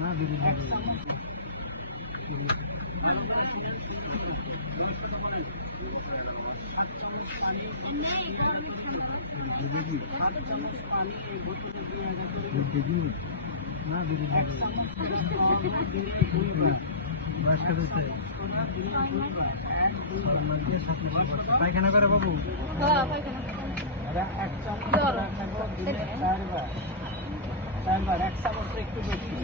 না পায়খানা করে বাবু চারবার এক চামচ একটু বেশি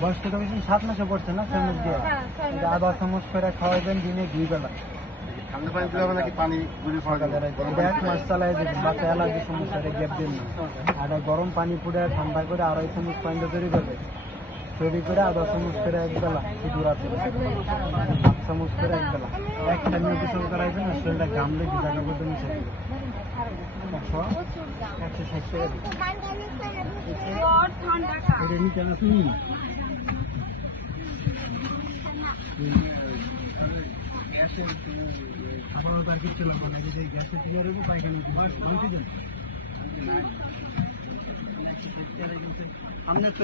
বয়স তো 7 মাসে পড়ছে না 6 মাস দিয়ে আধা চামচ করে খাওয়াইবেন দিনে 2 বেলা ঠান্ডা পানি দিলে হবে নাকি পানি গুলি এক মাস চালাই দেবেন বাচ্চা অ্যালার্জি সমস্যা গ্যাপ দিন না আর গরম পানি পুড়ে ঠান্ডা করে 2.5 চামচ পানি তৈরি করবে তৈরি করে আধা চামচ করে এক বেলা শুধু রাতে 7 চামচ করে এক বেলা একটা নিউট্রিশন করাইবেন আর শরীরটা গামলে কি জায়গা করতে মিশে 160 টাকা এটা নিচে না তুমি খাবার আর কিছু লাগবে না যদি গ্যাসে ক্লিয়ার হবো পাইখানা বসে যান আমরা তো